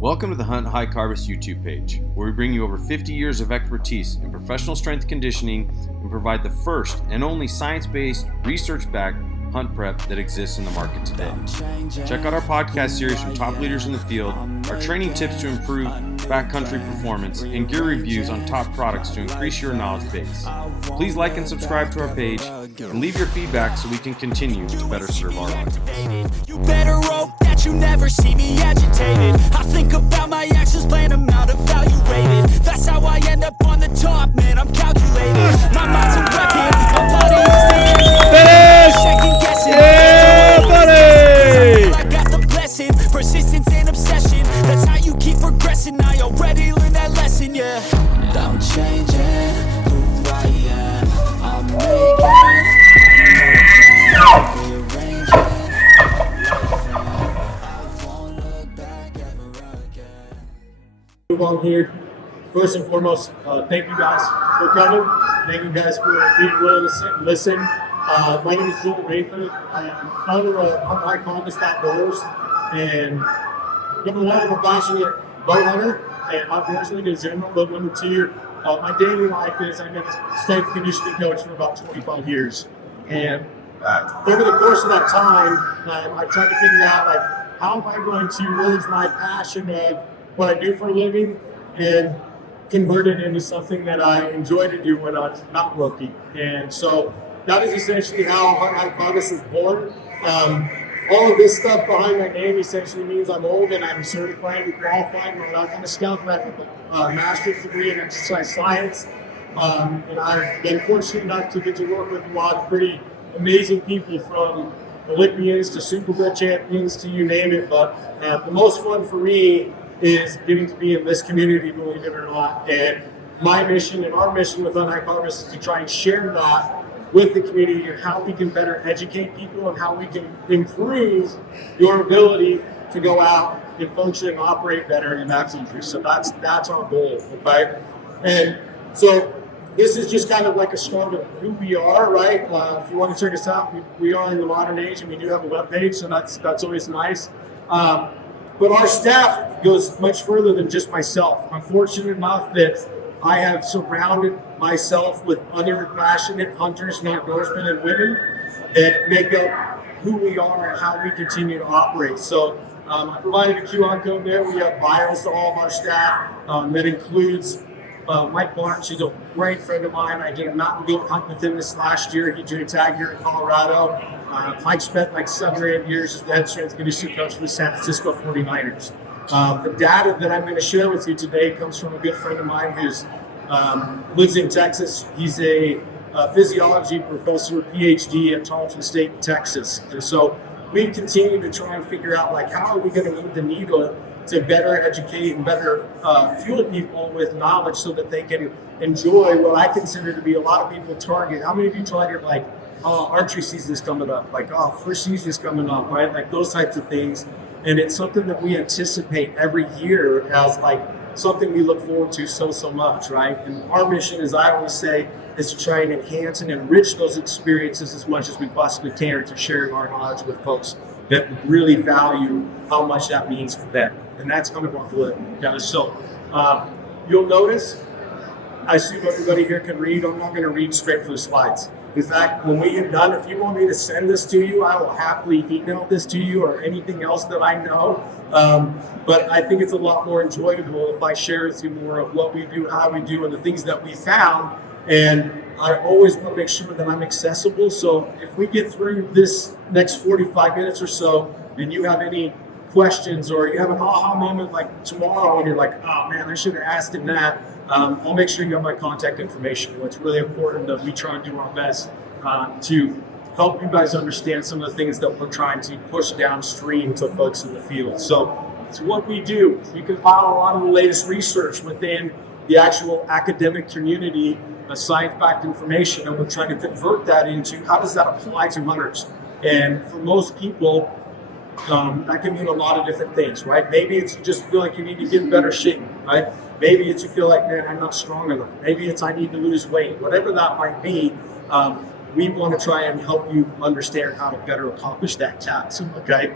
Welcome to the Hunt Hike Harvest YouTube page, where we bring you over 50 years of expertise in professional strength conditioning and provide the first and only science-based, research-backed hunt prep that exists in the market today. Check out our podcast series from top leaders in the field, our training tips to improve backcountry performance, and gear reviews on top products to increase your knowledge base. Please like and subscribe to our page and leave your feedback so we can continue to better serve our audience. You better hope that you never see me agitated. I think about my actions, plan them out, evaluated. That's how I end up on the top, man, I'm calculated. My mind's a weapon, my body is the enemy. Second guessing, yeah, buddy! I got the blessing, persistence and obsession. That's how you keep progressing, I already learned that lesson, yeah. I'm changing who I am, I'm making move on here. First and foremost, thank you guys for coming. Thank you guys for being willing to sit and listen. My name is Joel Raether. I'm founder of Hunt Hike Harvest Outdoors, and number one, I'm a passionate bow hunter and outdoorsman in general. But number two, my daily life is I've been a strength conditioning coach for about 25 years, and over the course of that time, I tried to figure out how am I going to merge my passion of what I do for a living and convert it into something that I enjoy to do when I'm not working. And so that is essentially how Hunt Hike Harvest was born. All of this stuff behind my name essentially means I'm old and I'm certified and qualified. I'm not going to scout that with a master's degree in exercise science. And I've been fortunate enough to get to work with a lot of pretty amazing people, from Olympians to Super Bowl champions to you name it. But the most fun for me is getting to be in this community, believe it or not. And my mission and our mission with Hunt Hike Harvest is to try and share that with the community and how we can better educate people and how we can improve your ability to go out and function and operate better in that country. So that's our goal, okay? And so this is just kind of like a start of who we are, right? If you want to check us out, we are in the modern age, and we do have a webpage, so that's always nice. But our staff goes much further than just myself. I'm fortunate enough that I have surrounded myself with other passionate hunters and outdoorsmen and women that make up who we are and how we continue to operate. So I provided a QR code there. We have bios to all of our staff. That includes Mike Martin. She's a great friend of mine. I did a mountain goat hunt with him this last year. He did a tag here in Colorado. Mike spent 7 or 8 years as the head strength conditioning coach for the San Francisco 49ers. The data that I'm going to share with you today comes from a good friend of mine who's lives in Texas. He's a physiology professor, PhD at Tarleton State in Texas. And so we've continued to try and figure out how are we going to move the needle to better educate and better fuel people with knowledge so that they can enjoy what I consider to be a lot of people target. How many of you target archery season is coming up, first season is coming up, right? Those types of things. And it's something that we anticipate every year as something we look forward to so much, right? And our mission, as I always say, is to try and enhance and enrich those experiences as much as we possibly can to sharing our knowledge with folks that really value how much that means for them. And that's kind of our goal, guys. So you'll notice, I assume everybody here can read. I'm not going to read straight from the slides. In fact, when we get done, if you want me to send this to you, I will happily email this to you or anything else that I know. But I think it's a lot more enjoyable if I share with you more of what we do, how we do, and the things that we found. And I always want to make sure that I'm accessible. So if we get through this next 45 minutes or so, and you have any questions or you have an aha moment tomorrow and you're oh man, I should have asked him that, I'll make sure you have my contact information. It's really important that we try and do our best to help you guys understand some of the things that we're trying to push downstream to folks in the field. So it's what we do. We compile a lot of the latest research within the actual academic community, science-backed information, and we're trying to convert that into how does that apply to hunters. And for most people, that can mean a lot of different things, right? Maybe it's you just feel like you need to get in better shape, right? Maybe it's you feel like, man, I'm not strong enough. Maybe it's I need to lose weight. Whatever that might be, we want to try and help you understand how to better accomplish that task, okay?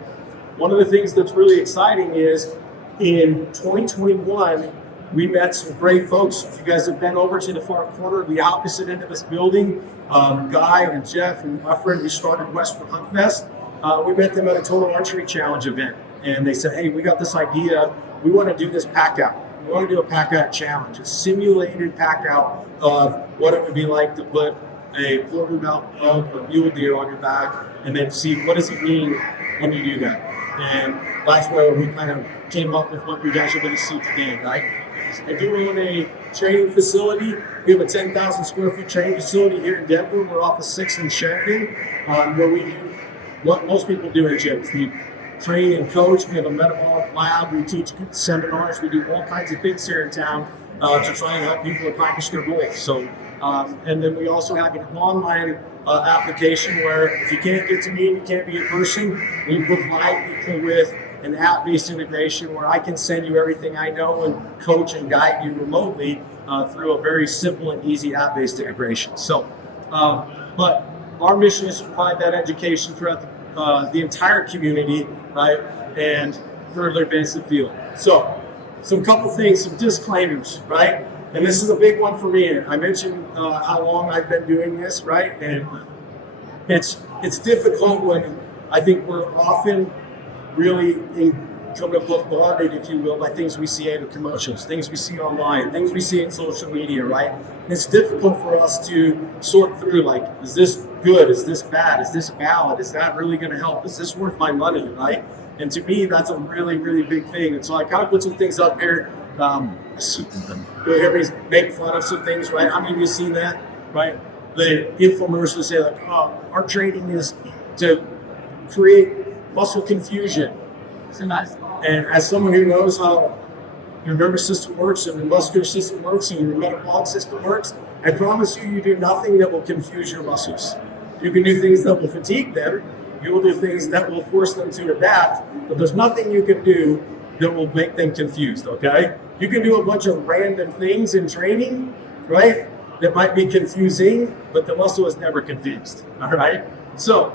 One of the things that's really exciting is in 2021, we met some great folks. If you guys have been over to the far corner, the opposite end of this building, Guy and Jeff and my friend who started Westwood Hunt Fest, we met them at a Total Archery Challenge event. And they said, hey, we got this idea. We want to do this Packout. We want to do a Packout challenge, a simulated Packout of what it would be like to put a quarter mount elk or mule deer on your back and then see what does it mean when you do that. And that's where we kind of came up with what you guys are going to see today, right? I do own a training facility. We have a 10,000 square foot training facility here in Denver. We're off of 6th and Sheridan, where we do what most people do at gyms. We train and coach. We have a metabolic lab. We teach seminars. We do all kinds of things here in town to try and help people accomplish their goals. So, and then we also have an online application where if you can't get to me and you can't be in person, we provide people with an app-based integration where I can send you everything I know and coach and guide you remotely through a very simple and easy app-based integration. So, but our mission is to provide that education throughout the entire community, right, and further advance the field. So, some couple things, some disclaimers, right? And this is a big one for me. I mentioned how long I've been doing this, right? And it's difficult when I think we're often really bombarded, if you will, by things we see in commercials, things we see online, things we see in social media, right? And it's difficult for us to sort through, like, is this good? Is this bad? Is this valid? Is that really going to help? Is this worth my money, right? And to me, that's a really, really big thing. And so I kind of put some things up here. Everybody's making fun of some things, right? How many of you seen that, right? The infomercials say, like, oh, our training is to create muscle confusion. And as someone who knows how your nervous system works and your muscular system works and your metabolic system works, I promise you, you do nothing that will confuse your muscles. You can do things that will fatigue them. You will do things that will force them to adapt, but there's nothing you can do that will make them confused, okay? You can do a bunch of random things in training, right, that might be confusing, but the muscle is never confused, all right? So,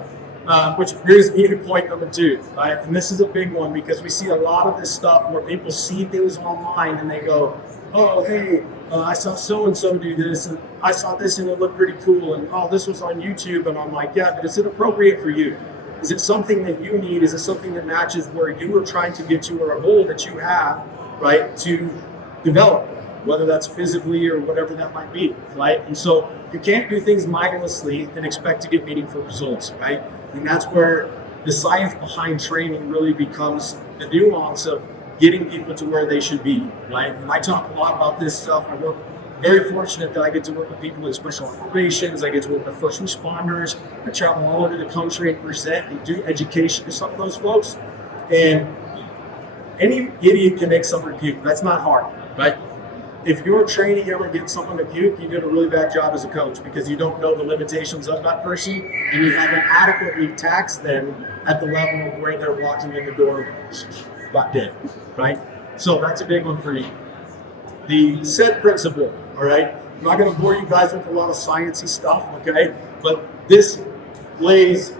which brings me to point number 2, right? And this is a big one because we see a lot of this stuff where people see things online and they go, oh, hey, I saw so-and-so do this, and I saw this and it looked pretty cool, and oh, this was on YouTube, and I'm like, yeah, but is it appropriate for you? Is it something that you need? Is it something that matches where you are trying to get to, or a goal that you have, right, to develop, whether that's physically or whatever that might be, right? And so you can't do things mindlessly and expect to get meaningful results, right? And that's where the science behind training really becomes the nuance of getting people to where they should be, right? And I talk a lot about this stuff. I'm very fortunate that I get to work with people in special operations. I get to work with first responders. I travel all over the country and present and do education to some of those folks. And any idiot can make someone puke. That's not hard, right? If you're training ever get someone to puke, you did a really bad job as a coach because you don't know the limitations of that person and you haven't adequately taxed them at the level of where they're walking in the door that day, right? So that's a big one for you. The SET principle, all right? I'm not going to bore you guys with a lot of sciencey stuff, okay? But this lays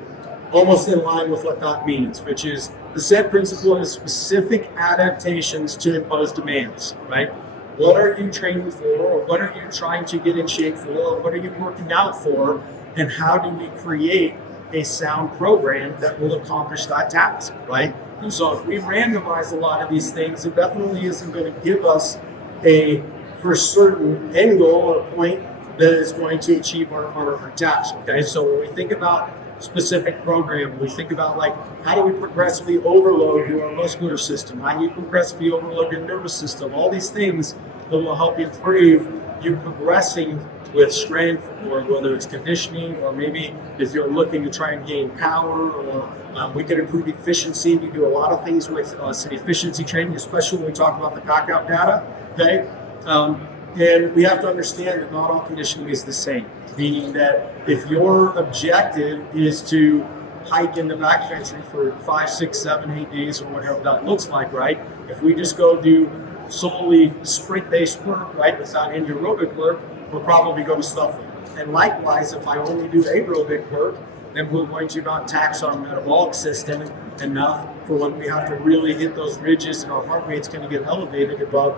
almost in line with what that means, which is the SET principle is specific adaptations to imposed demands, right? What are you training for, or what are you trying to get in shape for, or what are you working out for, and how do we create a sound program that will accomplish that task, right? And so if we randomize a lot of these things, it definitely isn't going to give us a for certain end goal or point that is going to achieve our task, okay? So when we think about specific program, we think about, like, how do we progressively overload your muscular system? How do you progressively overload your nervous system? All these things that will help improve you progressing with strength, or whether it's conditioning, or maybe if you're looking to try and gain power, or we can improve efficiency. We do a lot of things with some efficiency training, especially when we talk about the Packout data, okay? And we have to understand that not all conditioning is the same, meaning that if your objective is to hike in the backcountry for 5, 6, 7, 8 days, or whatever that looks like, right? If we just go do solely sprint-based work, right, without any aerobic work, we'll probably go to stuff. And likewise, if I only do aerobic work, then we're going to not tax our metabolic system enough for when we have to really hit those ridges and our heart rate's going to get elevated above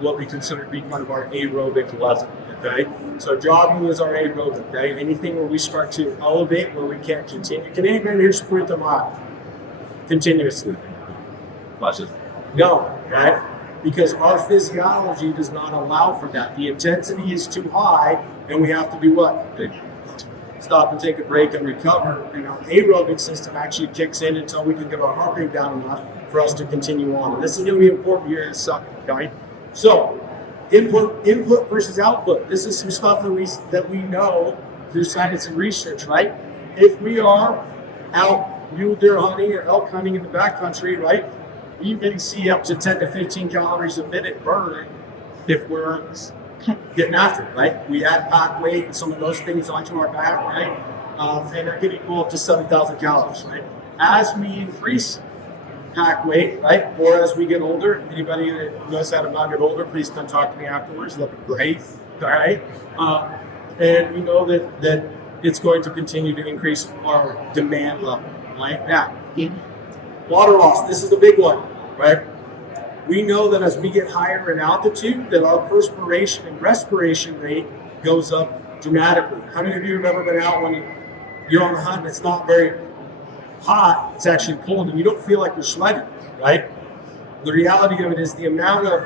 what we consider to be kind of our aerobic level. Okay, so jogging is our aerobic. Okay, anything where we start to elevate where we can't continue. Can anybody here sprint a mile continuously? No, right? Because our physiology does not allow for that. The intensity is too high, and we have to do what? Stop and take a break and recover. And our aerobic system actually kicks in until we can get our heart rate down enough for us to continue on. And this is going to be important here in a second, okay? So, input versus output. This is some stuff that we know through science and research, right? If we are out mule deer hunting or elk hunting in the backcountry, right? You can see up to 10 to 15 calories a minute burn if we're getting after it, right? We add pack weight and some of those things onto our back, right? And they're getting equal up to 7,000 calories, right? As we increase pack weight, right? Or as we get older, anybody that knows how to not get older, please come talk to me afterwards. That'd be great, all right? And we know that it's going to continue to increase our demand level, right? Now, water loss, this is the big one, right? We know that as we get higher in altitude, that our perspiration and respiration rate goes up dramatically. How many of you have ever been out when you're on the hunt and it's not very hot, it's actually cold, and you don't feel like you're sweating, right? The reality of it is the amount of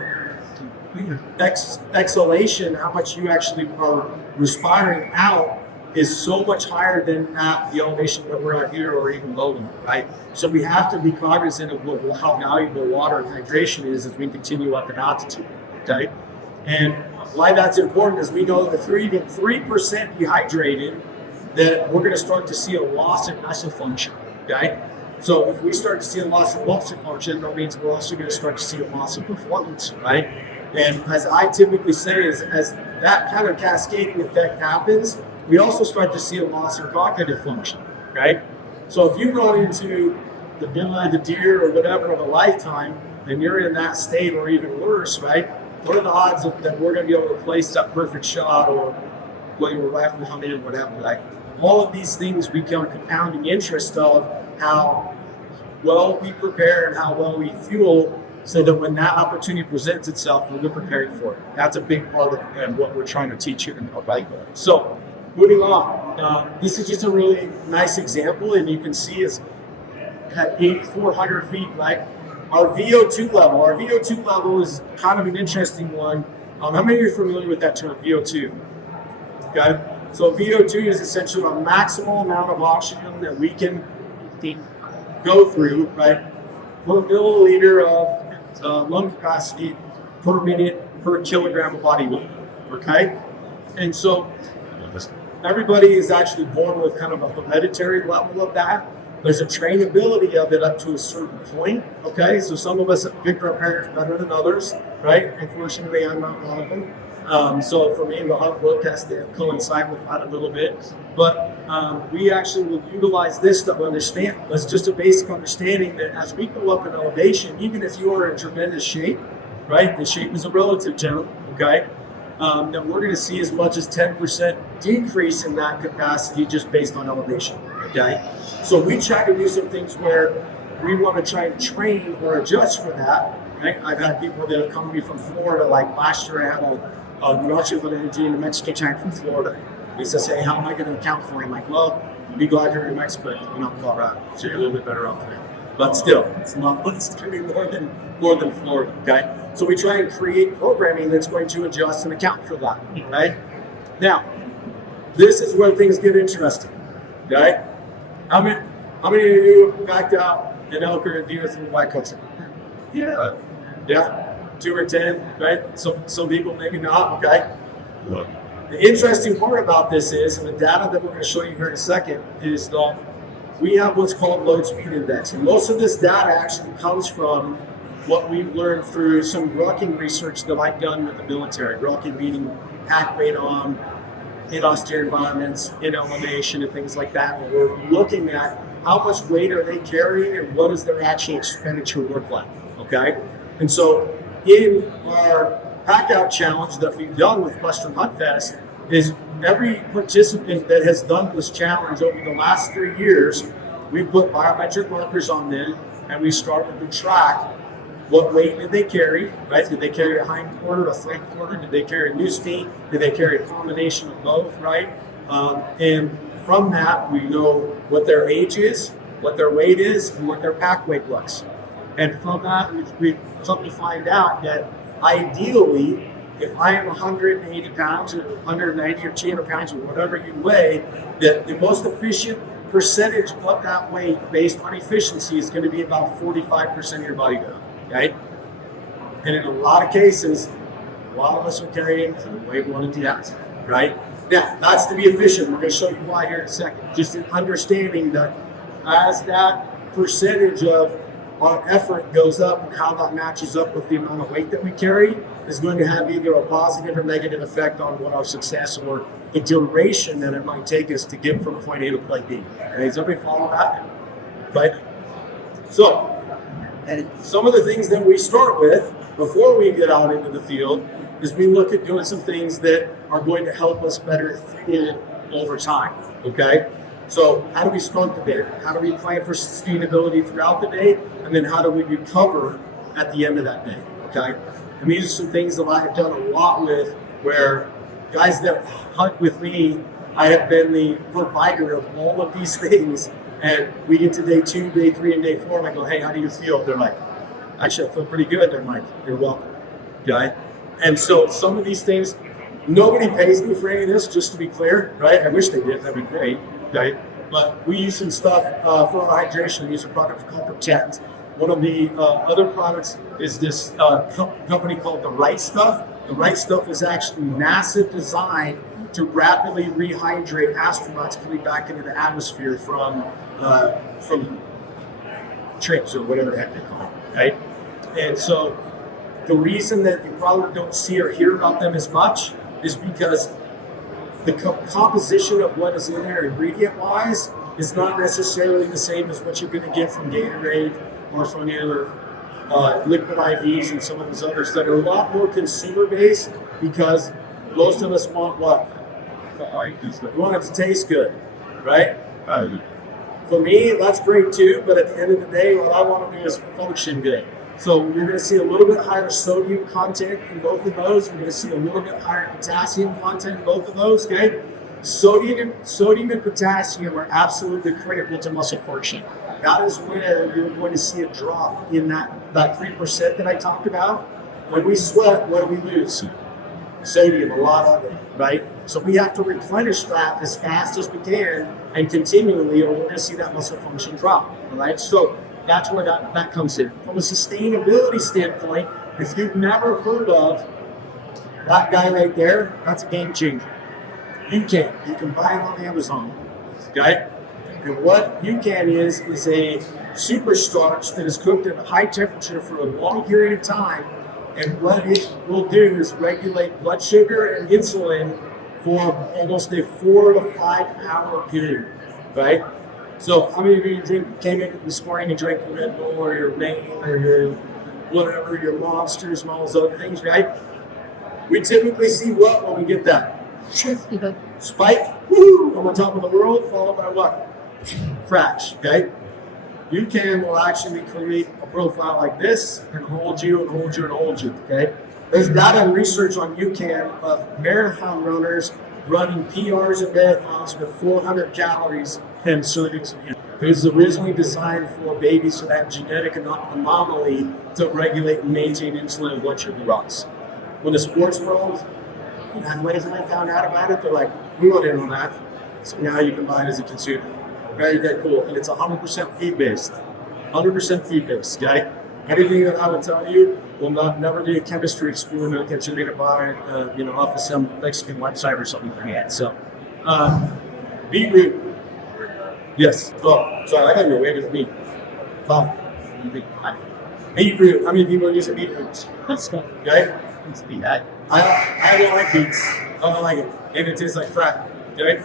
exhalation, how much you actually are respiring out, is so much higher than at the elevation that we're at here or even lower, right? So we have to be cognizant of how valuable water and hydration is as we continue up in altitude, okay? And why that's important is we know that if we're even 3% dehydrated, that we're gonna start to see a loss in muscle function, okay? So if we start to see a loss in muscle function, that means we're also gonna start to see a loss of performance, right? And as I typically say, is as that kind of cascading effect happens, we also start to see a loss in cognitive function, right? So if you run into the deer or whatever of a lifetime, and you're in that state or even worse, right? What are the odds that we're going to be able to place that perfect shot or what your rifle hunting or whatever? Like all of these things become compounding interest of how well we prepare and how well we fuel, so that when that opportunity presents itself, we're prepared for it. That's a big part of what we're trying to teach you. Right? So. Moving on, this is just a really nice example, and you can see it's at 8,400 feet, right? Our VO2 level is kind of an interesting one. How many of you are familiar with that term, VO2? Okay, so VO2 is essentially a maximal amount of oxygen that we can go through, right, per milliliter of lung capacity per minute per kilogram of body weight, okay? And so everybody is actually born with kind of a hereditary level of that. There's a trainability of it up to a certain point, okay? So some of us pick our parents better than others, right? Unfortunately, I'm not one of them. So for me, the hunt book has to coincide with that a little bit. But we actually will utilize this to understand. It's just a basic understanding that as we go up in elevation, even if you are in tremendous shape, right? The shape is a relative term, okay? That we're going to see as much as 10% decrease in that capacity just based on elevation, okay? So we try to do some things where we want to try and train or adjust for that, right? I've had people that have come to me from Florida, like last year I had a noche valentine in a Mexican giant from Florida. He says, hey, how am I going to account for him? I'm like, well, be glad you're in Mexico, you're not in Colorado, so you're a little bit better off there. But still, it's going to be more than Florida, okay? So we try and create programming that's going to adjust and account for that, right? Now, this is where things get interesting, okay? How many of you backed out an elk or a deer through white country? Yeah. 2 or 10, right? Some people maybe not, okay? The interesting part about this is, and the data that we're going to show you here in a second, is that we have what's called load speed index. And most of this data actually comes from what we've learned through some rucking research that I've done with the military. Rucking meaning pack weight on, in austere environments, in elevation and things like that. And we're looking at how much weight are they carrying and what does their actual expenditure look like, okay? And so in our Packout challenge that we've done with Western Hunt Fest is every participant that has done this challenge over the last 3 years, we put biometric markers on them, and we started to track what weight did they carry, right? Did they carry a hind quarter, a front quarter? Did they carry a loose feet? Did they carry a combination of both, right? And from that, we know what their age is, what their weight is, and what their pack weight was. And from that, we've come to find out that ideally, if I am 180 pounds or 190 or 200 pounds or whatever you weigh, that the most efficient percentage of that weight based on efficiency is going to be about 45% of your body weight, right? And in a lot of cases, a lot of us are carrying way more than that, right? Now, that's to be efficient. We're going to show you why here in a second. Just in understanding that as that percentage of our effort goes up and how that matches up with the amount of weight that we carry is going to have either a positive or negative effect on what our success or the duration that it might take us to get from point A to point B. Okay, does everybody follow that? Right? So, and some of the things that we start with before we get out into the field is we look at doing some things that are going to help us better feel over time. Okay? So how do we start the day? How do we plan for sustainability throughout the day? And then how do we recover at the end of that day? Okay? And these are some things that I have done a lot with, where guys that hunt with me, I have been the provider of all of these things. And we get to day 2, day 3, and day 4, and I go, hey, how do you feel? They're like, actually, I feel pretty good. They're like, you're welcome. Okay? And so some of these things, nobody pays me for any of this, just to be clear, right? I wish they did. That'd be great. Okay? But we use some stuff for our hydration. We use a product called Protect. One of the other products is this company called The Right Stuff. The Right Stuff is actually NASA designed to rapidly rehydrate astronauts coming back into the atmosphere from trips or whatever the heck they call it, right? And so the reason that you probably don't see or hear about them as much is because the composition of what is in there ingredient-wise is not necessarily the same as what you're going to get from Gatorade or from the other liquid IVs and some of those others that are a lot more consumer-based, because most of us want what? We want it to taste good, right? For me, that's great too, but at the end of the day, what I want to do is function good. So you're going to see a little bit higher sodium content in both of those. You're going to see a little bit higher potassium content in both of those, okay? Sodium and potassium are absolutely critical to muscle function. That is where you're going to see a drop in that 3% that I talked about. When we sweat, what do we lose? Sodium, a lot of it, right? So we have to replenish that as fast as we can and continually, or we're going to see that muscle function drop, all right? So that's where that comes in. From a sustainability standpoint, if you've never heard of that guy right there, that's a game changer. You can buy it on Amazon, okay? And what UCAN is a super starch that is cooked at a high temperature for a long period of time. And what it will do is regulate blood sugar and insulin for almost a 4 to 5 hour period, right? So how many of you came in this morning and drank your Red Bull or your Maine or your whatever, your Monsters and all those other things, right? We typically see what when we get that? Spike, woo, on the top of the world, followed by what? Crash, okay? UCAN will actually create a profile like this and hold you and hold you and hold you, okay? There's data and research on UCAN of marathon runners running PRs and marathons with 400 calories and servings of UCAN. It was originally designed for babies that have genetic anomaly to regulate and maintain insulin and blood sugar runs. When the sports world, athletes, when I found out about it, they're like, we want in on that. So now you can buy it as a consumer. Very, very cool. And it's 100% feed-based. 100% feed-based, okay? Anything that I will tell you will never be a chemistry experiment that you're going to buy, off of some Mexican website or something like that. So, beetroot. Yes. Oh, sorry, I got your way with me. Beetroot. How many people are using beetroots? That's good. Okay? I don't like beets. I don't like it. And it tastes like crap. Okay?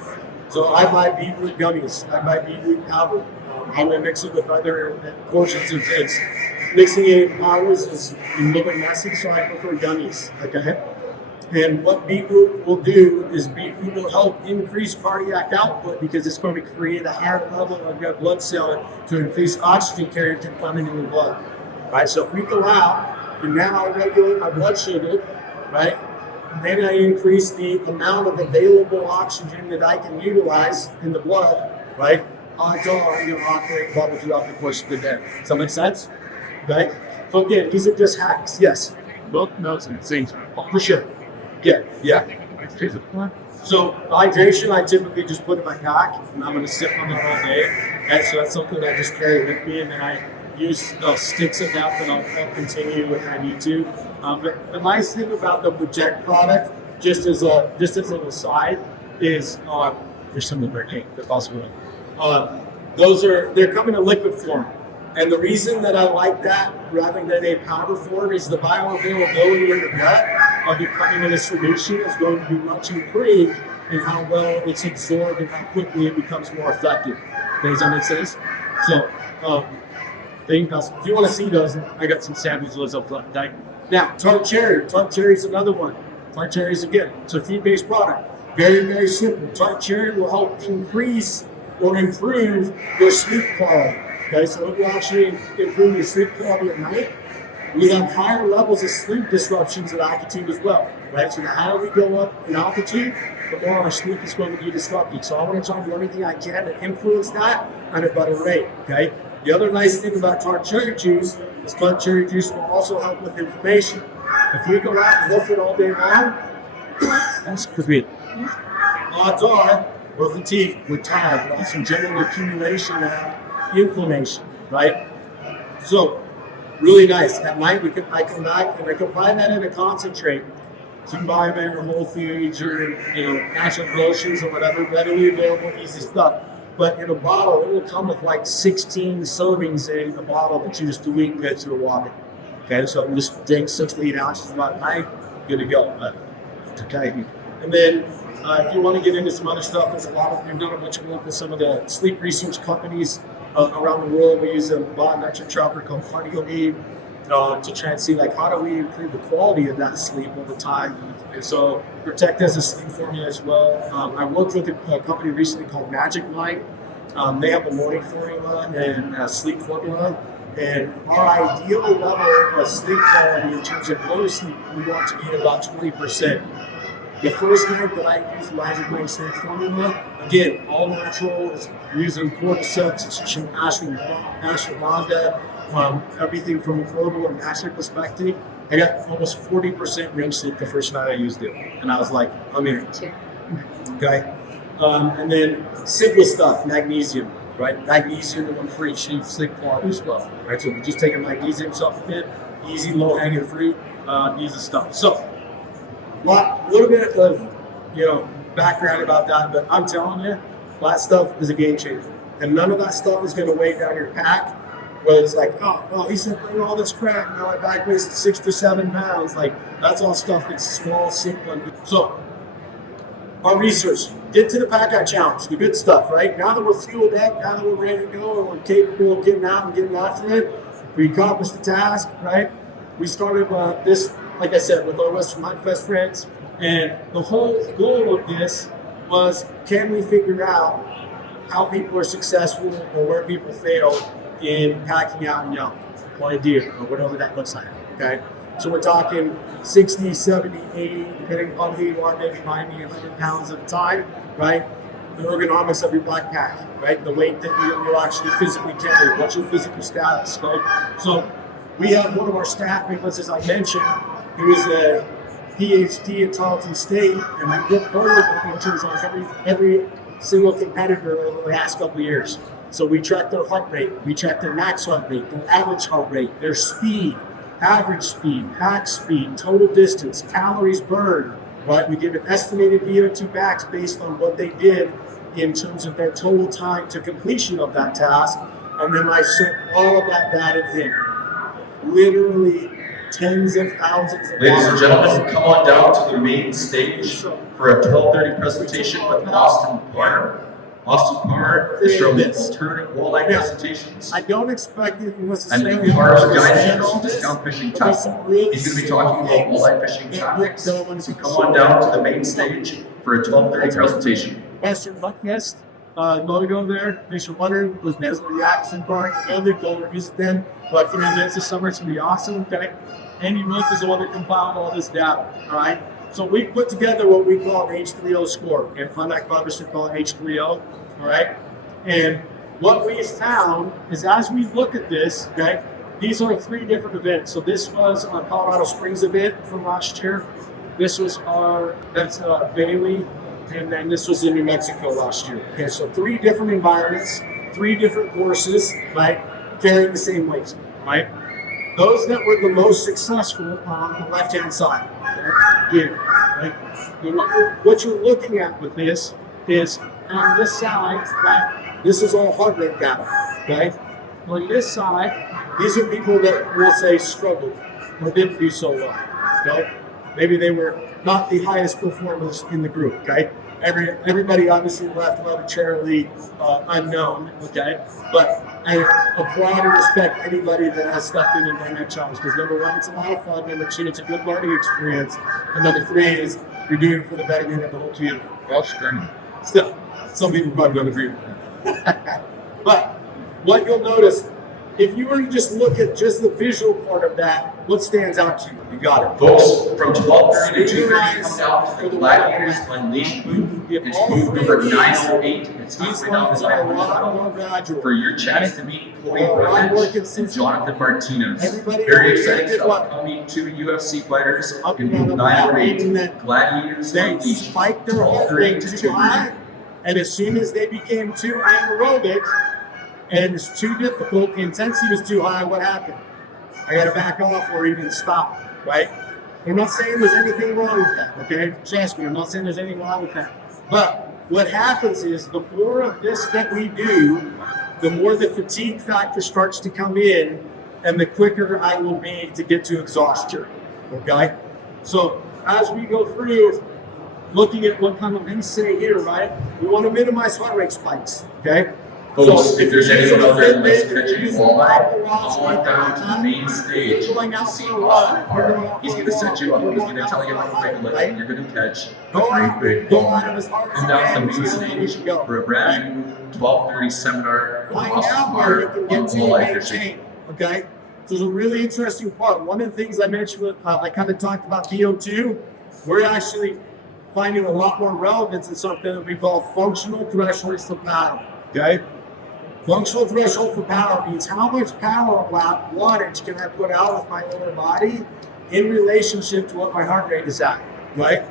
So I buy beetroot gummies. I buy beetroot powder. I'm going to mix it with other portions of things. Mixing it in powders is a little bit messy, so I prefer gummies. Okay? And what beetroot will do is beetroot will help increase cardiac output because it's going to create a higher level of your blood cell to increase oxygen carrier to pumping in your blood. Right? So if we go out and now I regulate my blood sugar, right? Then I increase the amount of available oxygen that I can utilize in the blood, right? Odds are you'll operate well throughout the course of the day. Does that make sense? Right? So again, these are just hacks. Yes. Both notes and things. For sure. Yeah. So hydration, I typically just put in my pack, and I'm going to sip on that all day. And so that's something I just carry with me, and then I use sticks of that I'll continue if I need to. But the nice thing about the Protect product, just as an aside, is there's some of them the possibility. They're coming in liquid form. And the reason that I like that rather than a powder form is the bioavailability in the gut of becoming in a solution is going to be much improved in how well it's absorbed and how quickly it becomes more effective. Does that make sense? So, if you want to see those, I got some samples up front. Okay? Now, tart cherry. Tart cherry is another one. Tart cherry is, again, it's a feed-based product. Very, very simple. Tart cherry will help increase or improve your sleep quality. Okay, so it will actually improve your sleep quality at night. We have higher levels of sleep disruptions at altitude as well, right? So the higher we go up in altitude, the more our sleep is going to be disrupted. So I want to try to do everything I can to influence that at a better rate, okay? The other nice thing about tart cherry juice is tart cherry juice will also help with inflammation. If you go out and hoof it all day long, that's good. Odds are we're fatigued, we're tired, we'll have some general accumulation of inflammation, right? So, really nice. At night, I come back and I can buy that in a concentrate. So you can buy them in Whole Foods or natural groceries or whatever, readily available, easy stuff. But in a bottle, it will come with like 16 servings in a bottle that you just dilute and get through water. Okay, so you just drink 6 to 8 ounces about night, good to go. Okay, and then if you want to get into some other stuff, there's we've done a bunch of work with some of the sleep research companies around the world. We use a biometric tracker called Cardio to try and see how do we improve the quality of that sleep over time. And so Protect has a sleep formula as well. I worked with a company recently called Magic Mind. They have a morning formula and a sleep formula. And our ideal level of sleep quality in terms of low sleep, we want to be at about 20%. The first night that I used Magic Mind sleep formula, again, all natural, it's using cordyceps, it's ashwagandha, everything from a herbal and natural perspective. I got almost 40% REM sleep the first night I used it. And I was like, I'm in. Okay. And then simple stuff, magnesium, right? Magnesium will improve sleep quality as well, right? So we just take a magnesium supplement, easy, low-hanging fruit, easy stuff. So, a little bit of background about that, but I'm telling you, that stuff is a game changer, and none of that stuff is going to weigh down your pack. Where it's like, he said bring all this crap. Now my back weighs 6 to 7 pounds. That's all stuff that's small, simple. So our research, get to the Packout challenge, the good stuff, right? Now that we're fueled up, now that we're ready to go, and we're capable of getting out and getting after it, we accomplished the task, right? We started this, like I said, with our Western Hunt Fest friends, and the whole goal of this was, can we figure out how people are successful or where people fail in packing out and young, point of deer, or whatever that looks like, okay? So we're talking 60, 70, 80, depending on who you are, maybe 90, 100 pounds at a time, right? The ergonomics of your backpack, right? The weight that you're actually physically carrying, what's your physical status, right? So we have one of our staff members, as I mentioned, who is a PhD at Tarleton State, and I get her in terms of every single competitor over the last couple of years. So we track their heart rate, we track their max heart rate, their average heart rate, their speed, average speed, max speed, total distance, calories burned, right? We give an estimated VO2 max based on what they did in terms of their total time to completion of that task. And then I sent all of that data to him. Literally tens of thousands of Ladies and gentlemen, come on down to the main stage for a 12:30 presentation with Austin Barner awesome car is from alternative walleye presentations. I don't expect you And necessarily Lars to guys understand is all this. discount fishing but there's time. some really He's going to be simple talking about things walleye fishing that Rick tactics. Dolan So can come show on down you. to the main stage for a 12:30 presentation. Western Buckfest logo there. Thanks for wondering. Was Nestle Jackson Park. Other go visit them. But for the events this summer, it's going to be awesome. Okay. Andy Wolf is the one that compiled all this data. All right. So we put together what we call an H3O score. And Contact Clubbers would call it H3O. All right. And what we found is as we look at this, okay, these are 3 different events. So this was our Colorado Springs event from last year. This was that's Bailey. And then this was in New Mexico last year. Okay, so 3 different environments, 3 different courses, right, carrying the same weights, right? Those that were the most successful on the left-hand side, right, here, right? And what you're looking at with this is on this side, right, this is all heart rate data, right? On this side, these are people that will say struggled or didn't do so well, okay? Maybe they were not the highest performers in the group, okay? Everybody obviously left arbitrarily unknown, okay? But I applaud and respect anybody that has stepped in and done that challenge because number 1, it's a lot of fun. Number 2, it's a good learning experience. And number 3 is you're doing it for the betterment of the whole community. Well, sure. Still, some people probably don't agree with that. But what you'll notice, if you were to just look at just the visual part of that, what stands out to you? You got it. Folks, from 12:30 to 2:30, come down to the Gladiators Unleashed booth. It's booth number 908. It's halfway down the line. For your chance to meet Cody Rutledge and Jonathan Martinez. Very excited about coming 2 UFC fighters in booth 908. Gladiators They Unleashed. spiked their heart rate too high, and as soon as they became too anaerobic, and it's too difficult, the intensity was too high, what happened? I got to back off or even stop, right? I'm not saying there's anything wrong with that, okay? Trust me, I'm not saying there's anything wrong with that. But what happens is the more of this that we do, the more the fatigue factor starts to come in and the quicker I will be to get to exhaustion, okay? So as we go through looking at what kind of things say here, right? We want to minimize heart rate spikes, okay? Folks, if there's anyone out there that likes Fitbit, catching walleye, come on down to the main stage to see Austin Park. He's going to set you up. He's going to tell you how to make a living. You're going to catch a free big ball. Come down to the main stage for a brand new 12:30 seminar for Find Austin out where you Park can on get to walleye and fishing. maintain, okay? So there's a really interesting part. One of the things I mentioned, I kind of talked about VO2. We're actually finding a lot more relevance in something that we call functional thresholds for power, okay? Functional threshold for power means how much power wattage can I put out with my lower body in relationship to what my heart rate is at, right?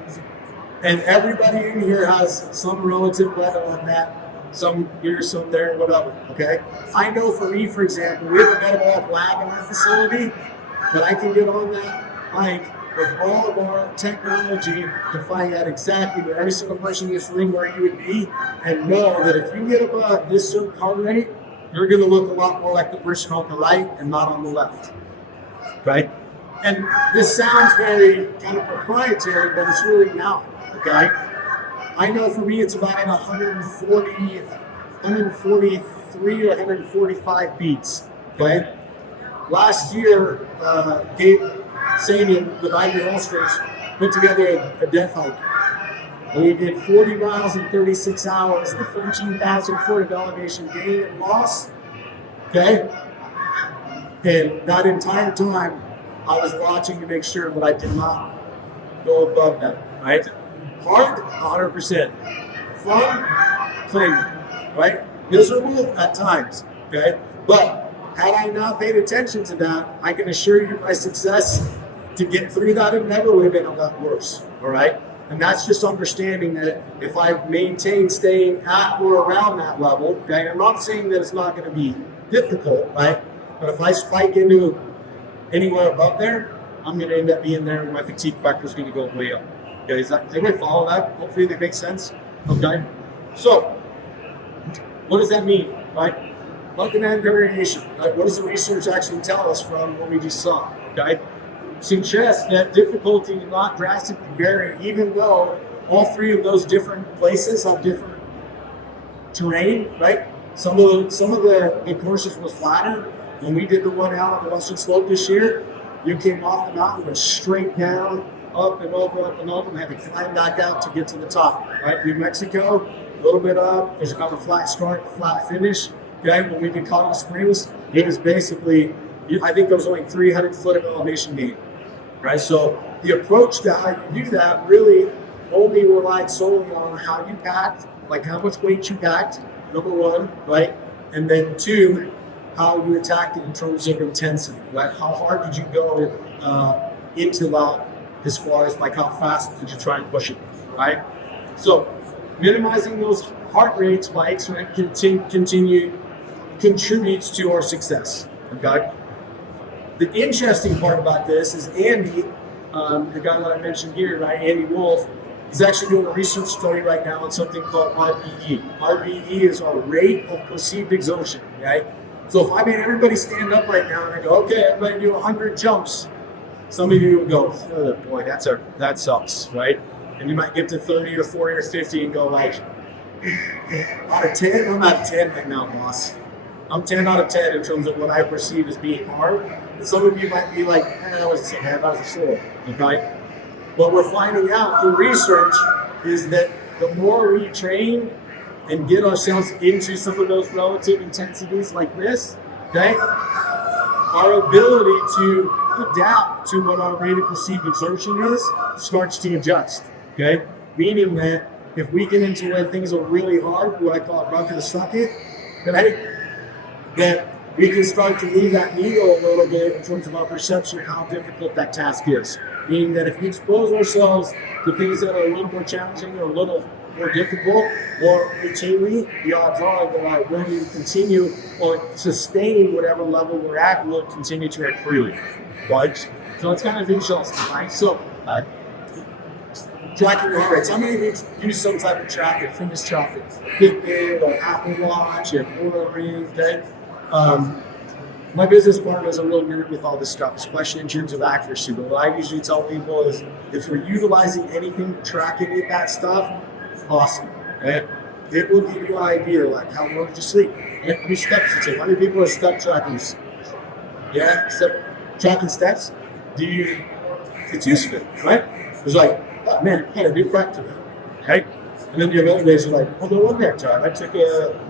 And everybody in here has some relative level on that, some here, some there, whatever, okay? I know for me, for example, we have a metabolic lab in our facility that I can get on that bike with all of our technology to find out exactly where every single person in this room where you would be and know that if you get above this certain heart rate, you're going to look a lot more like the person on the right and not on the left, right? And this sounds very kind of proprietary, but it's really not, okay? I know for me it's about 143 or 145 beats, okay? Last year, Gabe Sanian, the Ivy Holsters, put together a death hike. And we did 40 miles in 36 hours, a 14,000 foot of elevation gain and loss. Okay? And that entire time, I was watching to make sure that I did not go above that, right? Hard, 100%. Fun, plenty, right? Miserable at times, okay? But had I not paid attention to that, I can assure you my success to get through that, it never would have been a lot worse, all right? And that's just understanding that if I maintain staying at or around that level, okay, I'm not saying that it's not going to be difficult, right? But if I spike into anywhere above there, I'm going to end up being there and my fatigue factor is going to go way up. Okay, does everybody follow that? Hopefully that makes sense. Okay, so what does that mean, right? Demand variation. Right? What does the research actually tell us from what we just saw? Okay, suggests that difficulty will not drastically vary, even though all 3 of those different places have different terrain, right? Some of the courses was flatter. When we did the one out on the western slope this year, you came off the mountain, went straight down, up and over, and had to climb back out to get to the top, right? New Mexico, a little bit up, there's kind of a flat start, flat finish. Okay, when we did Colorado Springs, it was basically, I think there was only 300 foot of elevation gain, right? So the approach to how you do that really only relied solely on how you packed, like how much weight you packed, number one, right? And then two, how you attacked it in terms of intensity, right? How hard did you go into that as far as like how fast did you try and push it, right? So minimizing those heart rate spikes, right, contributes to our success, okay? The interesting part about this is Andy, the guy that I mentioned here, right, Andy Wolf, is actually doing a research study right now on something called RPE. RPE is our rate of perceived exertion, right? So if I made everybody stand up right now and I go, okay, everybody do 100 jumps, some of you would go, oh boy, that sucks, right? And you might get to 30 or 40 or 50 and go like, out of 10, I'm out of 10 right now, boss. I'm 10 out of 10 in terms of what I perceive as being hard. And some of you might be like, that wasn't so bad, that was slow, okay? What we're finding out through research is that the more we train and get ourselves into some of those relative intensities like this, okay, our ability to adapt to what our rate of perceived exertion is starts to adjust, okay? Meaning that if we get into when things are really hard, what I call rough and suck it, okay, that we can start to leave that needle a little bit in terms of our perception of how difficult that task is. Meaning that if we expose ourselves to things that are a little more challenging or a little more difficult, more routinely, the odds are that our ability to continue or sustain whatever level we're at will continue to improve. Right? So it's kind of interesting, right? So, tracking your heart rates. How many of you use some type of tracker, fitness tracker? Fitbit or Apple Watch or Oura Ring, okay? My business partner is a real nerd with all this stuff, especially in terms of accuracy. But what I usually tell people is if you're utilizing anything to track any of that stuff, awesome. Okay? It will give you an idea, like how long did you sleep? How many steps you take? How many people are step trackers? Yeah, step tracking steps. It's useful, right? It's like, oh man, I had a new practice today. Okay? And then the other days are like, oh, no wonder time. I took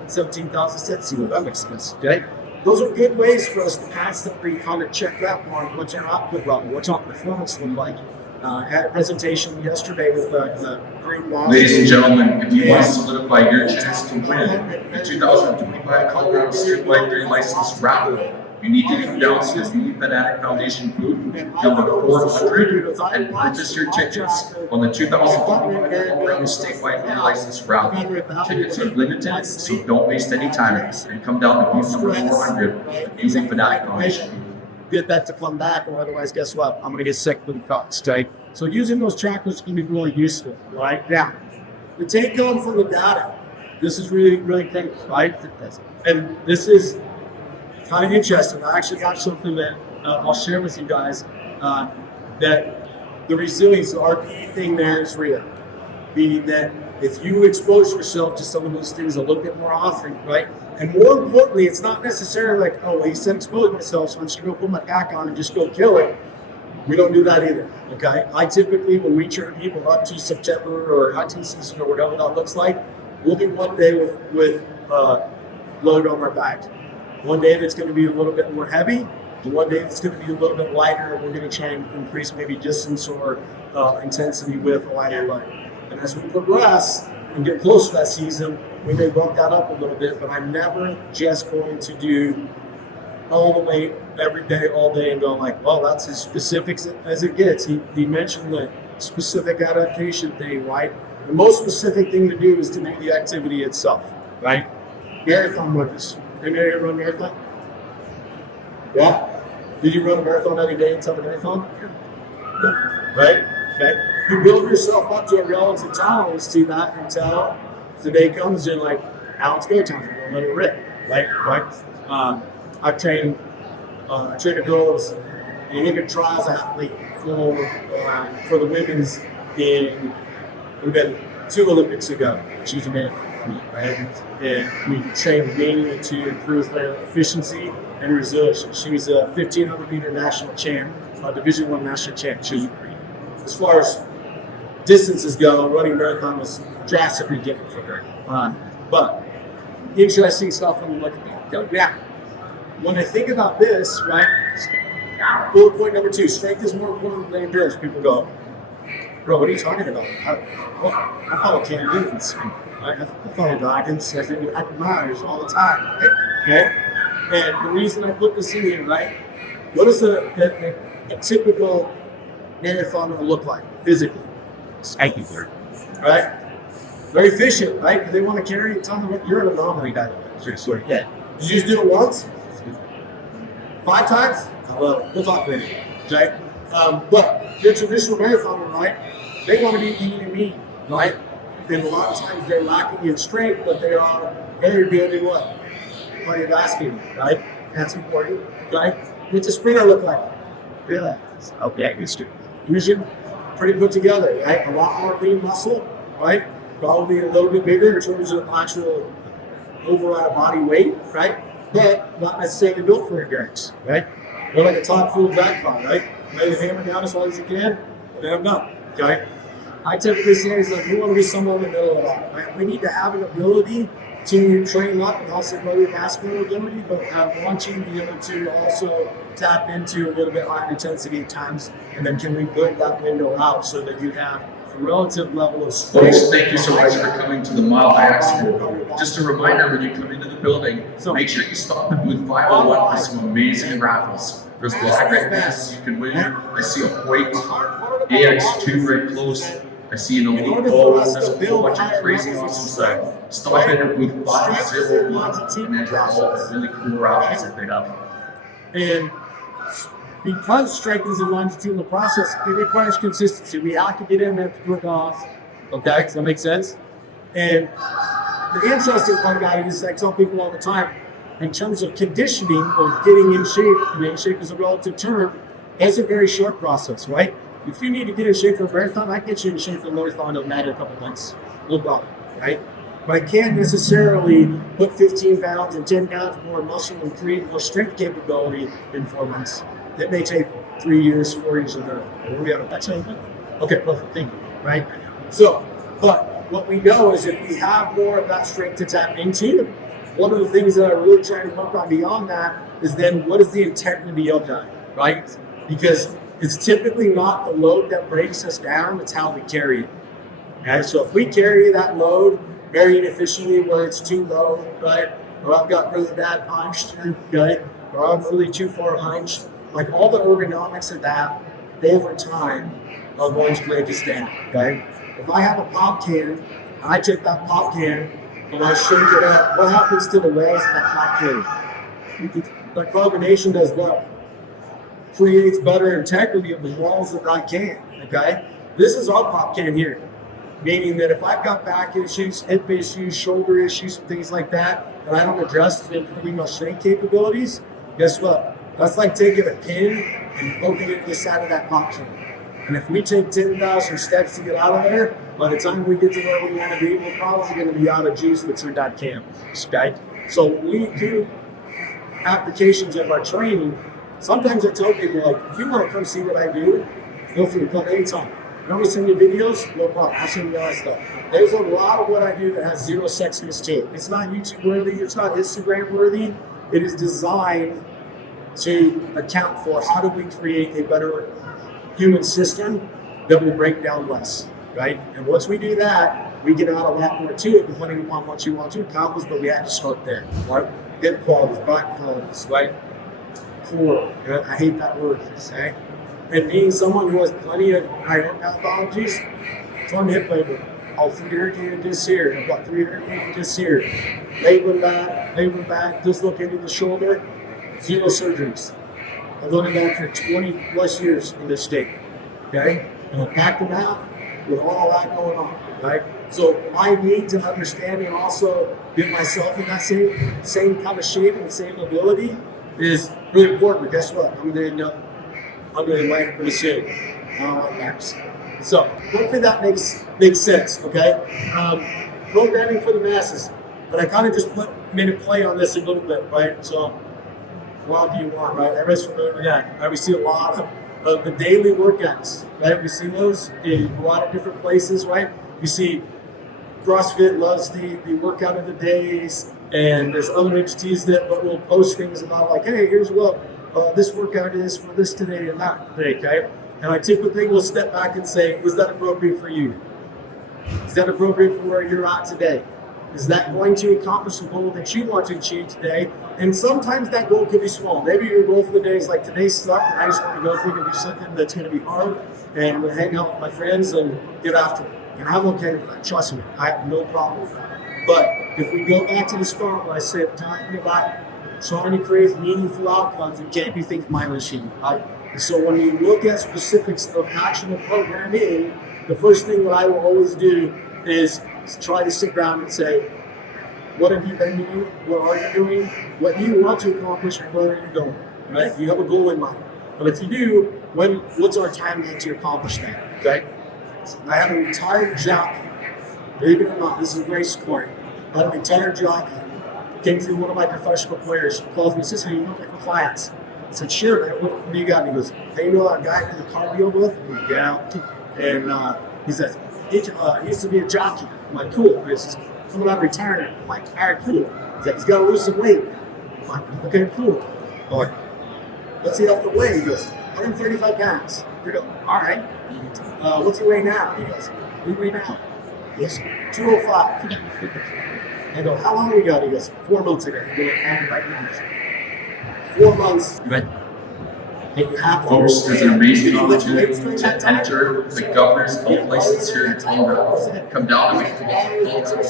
17,000 steps. That makes sense. Okay? Those are good ways for us to constantly kind of check up on what's our output level, what's our performance look like. I had a presentation yesterday with the group boss. Ladies and gentlemen, if you want to solidify your chance to win the 2025 Colorado Streetlight License Raffle, you need to come down to the Youth Fanatic Foundation booth, number 400, and purchase your tickets on the 2025 Colorado Statewide Beer License Raffle. Tickets are limited, so don't waste any time and come down to booth number 400, the Youth Fanatic Foundation. Get that to come back, or otherwise, guess what? I'm going to get sick with the thoughts, okay? So using those trackers can be really useful, right? Now, the take home from the data, this is really, really critical, right? And this is kind of interesting. I actually got something that I'll share with you guys that the resilience, the RPE thing there is real. Meaning that if you expose yourself to some of those things a little bit more often, right? And more importantly, it's not necessarily like, oh, well, he said expose myself, so I'm just going to go put my pack on and just go kill it. We don't do that either, okay? I typically, when we turn people up to September or hunting season or whatever that looks like, we'll do one day with load on our back. One day that's going to be a little bit more heavy, and one day that's going to be a little bit lighter, and we're going to try and increase maybe distance or intensity with a lighter load. And as we progress and get close to that season, we may bump that up a little bit, but I'm never just going to do all the way every day, all day, and go like, well, that's as specific as it gets. He mentioned the specific adaptation thing, right? The most specific thing to do is to do the activity itself, right? Marathon runners. Anybody ever run a marathon? Yeah? Did you run a marathon every day until the marathon? No. Right? Okay. You build yourself up to a relative tolerance to that until the day comes and like, now it's go time. We'll let it rip. Right? I've trained a girl that was an Olympic trials athlete for the women's in, it would have been 2 Olympics ago. She was a marathon. meet, right? And we train mainly to improve her efficiency and resilience. She was a 1,500 meter national champ, Division I national champ. As far as distances go, running marathon was drastically different for her. But interesting stuff when you look at that. Yeah. When I think about this, right? Bullet point number 2: strength is more important than endurance. People go, bro, what are you talking about? I follow Cam Newton's. I follow Goggins. I do Happy Myers all the time. Okay? And the reason I put this in here, right? What does a typical marathoner look like physically? Right? Very efficient, right? Do they want to carry a ton of it? You're an anomaly, by the way. Yeah. Did you just do it once? 5 times? I love it. We'll talk later. Okay? But your traditional marathoner, right? They want to be lean and mean, right? And a lot of times they're lacking in strength, but they are very good in what? Cardiovascular, right? That's important, right? What's a sprinter look like? Relax. Okay, Usually pretty put together, right? A lot more lean muscle, right? Probably a little bit bigger in terms of actual overall body weight, right? But not necessarily built for endurance, right? They're like a top fuel back car, right? Lay the hammer down as hard as you can, and then I'm done, okay? I typically say is that we want to be somewhere in the middle of that, right? We need to have an ability to train up and also cardiovascular ability, but wanting to be able to also tap into a little bit higher intensity at times, and then can we build that window out so that you have a relative level of strength. Folks, thank you so much for coming to the Mile High Expo. Just a reminder, when you come into the building, make sure you stop at booth 501 for some amazing raffles. There's a lot of great prizes you can win. I see a white AX2 right close. I see an elite gold. There's a whole bunch of crazy awesome stuff. Stop in at booth 501 and enter all the really cool raffles that they have. And because strength is a longitudinal process, it requires consistency. We have to get in there to work off. Okay, does that make sense? And the interesting part about it is I tell people all the time, in terms of conditioning or getting in shape, and in shape is a relative term, it's a very short process, right? If you need to get in shape for a marathon, I get you in shape for a marathon in a matter of a couple months. No problem, right? But I can't necessarily put 15 pounds and 10 pounds more muscle and create more strength capability in 4 months. That may take 3 years, 4 years of learning. Are we on that? Okay, perfect. Thank you. Right? So, but what we know is if we have more of that strength to tap into, one of the things that I really try to work on beyond that is then what is the integrity of that, right? Because it's typically not the load that breaks us down, it's how we carry it. Okay? So if we carry that load very inefficiently where it's too low, right? Or I've got really bad posture, okay? Or I'm really too far hunched. Like all the ergonomics of that over time are going to break us down, okay? If I have a pop can, I take that pop can and I shake it up, what happens to the walls of that pop can? The carbonation does what? Creates better integrity of the walls of that can, okay? This is our pop can here. Meaning that if I've got back issues, hip issues, shoulder issues, and things like that, and I don't address the improving my strength capabilities, guess what? That's like taking a pin and poking it in the side of that pop can. And if we take 10,000 steps to get out of there, by the time we get to where we want to be, we're probably going to be out of juice that's in that can. Okay? So we do applications of our training. Sometimes I tell people, like, if you want to come see what I do, feel free to come anytime. You want me to send you videos? No problem. I'll send you all that stuff. There's a lot of what I do that has zero sexiness to it. It's not YouTube worthy. It's not Instagram worthy. It is designed to account for how do we create a better human system that will break down less, right? And once we do that, we get out a lot more to it depending upon what you want to accomplish, but we have to start there, right? Hip qualities, back qualities, right? Core, I hate that word, okay? And being someone who has plenty of iron pathologies, from hip labor, all 3 irrigated discs here, I've got 3 irrigated discs here, labrum back, dislocated the shoulder, 0 surgeries. I've lived back for 20 plus years in this state, okay? And I packed them out with all that going on, right? So my need to understand and also get myself in that same kind of shape and the same ability is really important. But guess what? I'm going to life pretty soon. So hopefully that makes sense, okay? programming for the masses. But I kind of just made a play on this a little bit, right? So, what do you want, right? Everybody's familiar with that. Right? We see a lot of the daily workouts, right? We see those in a lot of different places, right? We see CrossFit loves the workout of the days, and there's other entities that will post things about like, hey, here's what this workout is for this today and that today, okay? And I typically will step back and say, is that appropriate for you? Is that appropriate for where you're at today? Is that going to accomplish the goal that you want to achieve today? And sometimes that goal could be small. Maybe your goal for the day is like, today sucked and I just want to go through and do something that's going to be hard, and I'm going to hang out with my friends and get after it. And I'm okay with that. Trust me, I have no problem with that. But if we go back to the start when I said talking about trying to create meaningful outcomes, you can't do things mindlessly, right? And so when you look at specifics of actual programming, the first thing that I will always do is try to sit down and say, what have you been doing? What are you doing? What do you want to accomplish, and where are you going? Right? You have a goal in mind. But if you do, what's our timeline to accomplish that? Okay? I have a retired jockey. Believe it or not, this is a great story. I have a retired jockey. Came through one of my professional players. Calls me and says, hey, you looking for clients? I said, sure, man. What do you got? And he goes, hey, you know that guy I do the cardio with? I'm like, yeah. And he says, he used to be a jockey. I'm like, cool. He's coming out of retirement. I'm like, all right, cool. He's like, he's got to lose some weight. I'm like, okay, cool. I'm like, what's he off the weight? He goes, 135 pounds. I go, all right. What's he weigh now? He goes, what do you weigh now? He goes, 205. I go, how long we got? He goes, 4 months ago. I go, right now. 4 months. Right. And you have to Folks, there's an amazing opportunity to understand. enter the governor's golf license here in Colorado. Come down and meet the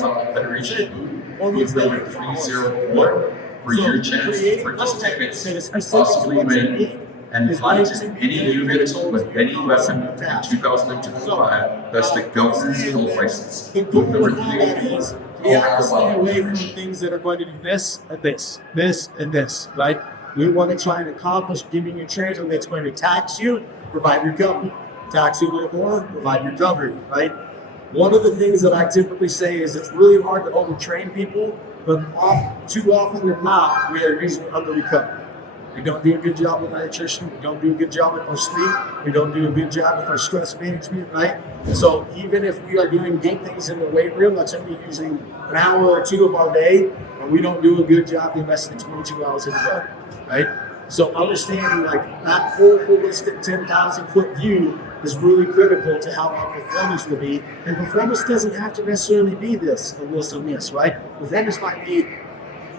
Golf Federation booth building 301 for your chance to purchase tickets, possibly win, and hunt any unit with any weapon in 2025. That's the governor's golf license. Booth number 301. We have to stay away from things that are going to do this and this and this, right? We want to try and accomplish giving you training that's going to tax you, provide your company. Tax you a little more, provide your government, right? One of the things that I typically say is it's really hard to overtrain people, but too often than not, we are usually under-recovered. We don't do a good job with our nutrition. We don't do a good job with our sleep. We don't do a good job with our stress management, right? And so even if we are doing good things in the weight room, that's only using an hour or two of our day, and we don't do a good job investing 22 hours in a day, right? So understanding like that full holistic 10,000 foot view is really critical to how our performance will be. And performance doesn't have to necessarily be this or this or this, right? Performance might be,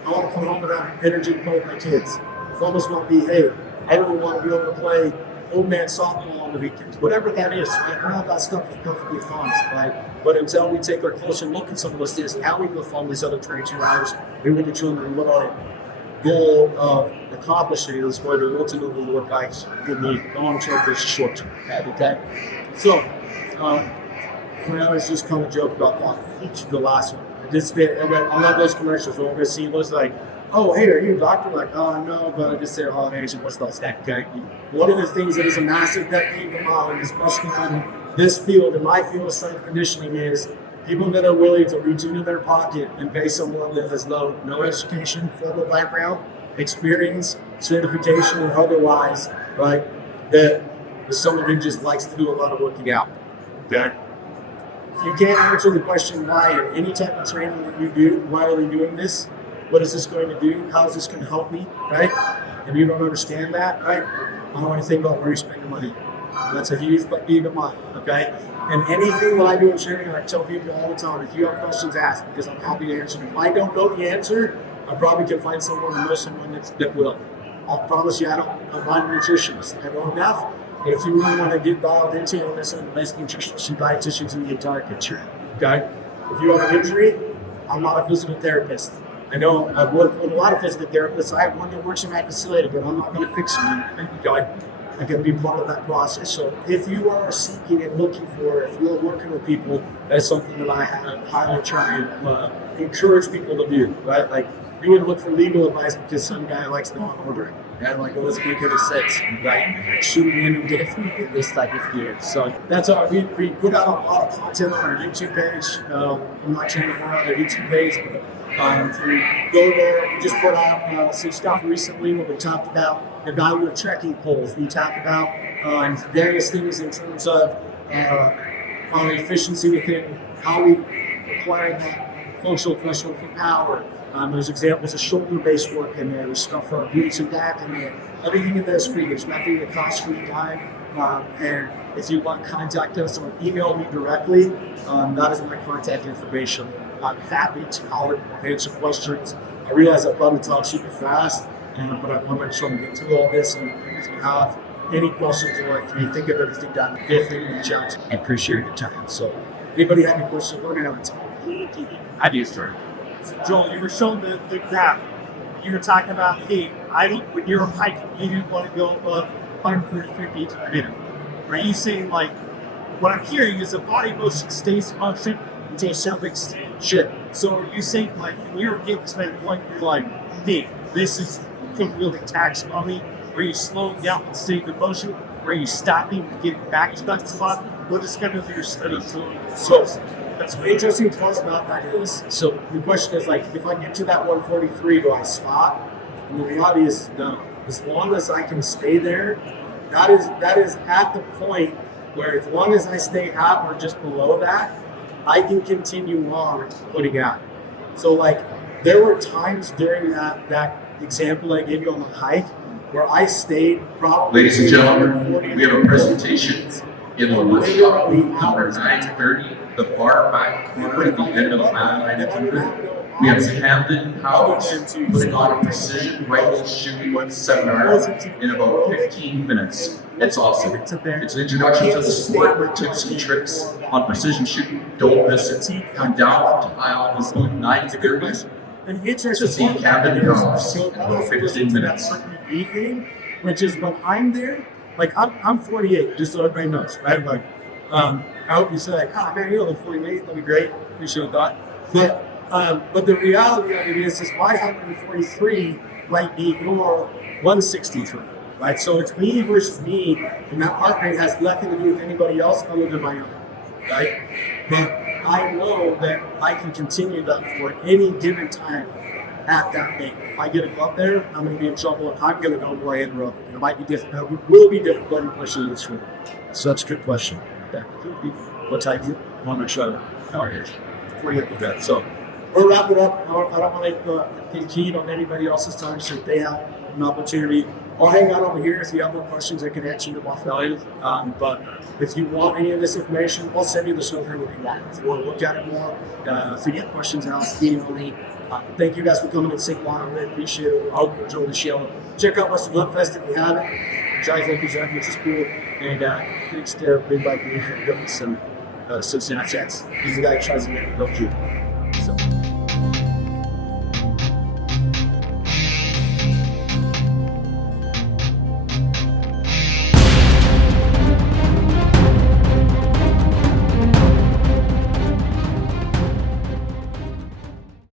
I want to come home and have energy to play with my kids. Performance might be, hey, I really want to be able to play old man softball on the weekends. Whatever that is, right? All that stuff is perfectly fine, right? But until we take a closer look at some of those things and how we perform these other 22 hours, we will determine what our goal of accomplishing is going to ultimately look like in the long term versus short term. Okay? So, I always just kind of joke about that. The last one. I love those commercials where we're going to see those like, oh, hey, are you a doctor? Like, oh, no, but I just said holidays and what's that? Okay. One of the things that is a massive pet peeve of mine, especially in this field, in my field of strength and conditioning, is people that are willing to reach into their pocket and pay someone that has no education, formal background, experience, certification, or otherwise, right? That someone who just likes to do a lot of working out. Okay. If you can't answer the question why in any type of training that you do, why are we doing this? What is this going to do? How is this going to help me, right? If you don't understand that, right, I don't want to think about where you spend your money. That's a huge peeve of mine, okay? And anything that I do in training, I tell people all the time, if you have questions, ask, because I'm happy to answer them. If I don't know the answer, I probably can find someone who knows someone that will. I'll promise you, I'm not a nutritionist. I know enough. If you really want to get dialed into it, listen to the best nutritionists and dietitians in the entire country, okay? If you have an injury, I'm not a physical therapist. I know I've worked with a lot of physical therapists. I have one that works in my facility, but I'm not going to fix them. I can be part of that process. So if you are seeking and looking for, if you're working with people, that's something that I highly try and encourage people to do, right? Like, you wouldn't look for legal advice because some guy likes law and order. And like, let's make it a 6, right? Shooting in different this type of gear. So that's all. We put out a lot of content on our YouTube page. I'm not trying to run on our YouTube page, but if you go there, we just put out some stuff recently where we talked about the value of trekking poles. We talked about various things in terms of on efficiency within how we acquire that functional threshold for power. There's examples of shoulder-based work in there. There's stuff for glutes and back in there. Everything in there is free. There's nothing that costs you time. And if you want to contact us or email me directly, that is my contact information. I'm happy to answer questions. I realize I probably talk super fast, but I want to make sure we get through all this. And if you have any questions or if you think of anything done, feel free to reach out. I appreciate your time. So, anybody have any questions? We're going to have time. I do, sir. Joel, you were showing the graph. You were talking about, hey, when you were hiking, you didn't want to go above 133 beats per minute. Are you saying, like, what I'm hearing is the body motion stays function until something shit. So are you saying, like, when you're getting to that point, you're like, hey, this is really taxing on me? Are you slowing down and staying in motion? Or are you stopping and getting back to that spot? What is kind of your study tool? So that's what interesting to us about that is, so the question is like, if I get to that 143, do I stop? And the reality is no. As long as I can stay there, that is at the point where as long as I stay at or just below that, I can continue on putting out. So like, there were times during that example I gave you on the hike where I stayed probably. Ladies and gentlemen, we have a presentation in the workshop number 930, the far back corner at the end of the mountain. We have Camden Packouts putting on a precision rifle shooting seminar in about 15 minutes. It's awesome. It's an introduction to the sport with tips and tricks on precision shooting. Don't miss it. Come down to aisle is going 930. And it's just To see Camden Packouts in about 15 minutes. Which is when I'm there, like I'm 48, just so everybody knows, right? Like, I hope you say like, oh man, you're only 48, that'd be great. Appreciate that. But the reality of it is my 143 might be your 163, right? So it's me versus me, and that heart rate has nothing to do with anybody else other than my own, right? But I know that I can continue that for any given time at that rate. If I get above there, I'm going to be in trouble. I'm going to go more in rope. It might be difficult. It will be difficult to push this through. So that's a good question. What type you want to make sure before you get with that. So we'll wrap it up. I don't want to impede on anybody else's time, so if they have an opportunity, I'll hang out over here. If you have more questions, I can answer them offline. But if you want any of this information, I'll send you this over with you. If you want to look at it more, if you get questions, email me. Thank you guys for coming and saying wow. I really appreciate it. I hope you enjoy the show. Check out Western Blood Fest if you haven't. Giant Lakers, which is cool. And thanks to Big Bike Beef and some Cincinnati Jets. He's the guy who tries to make it look cute.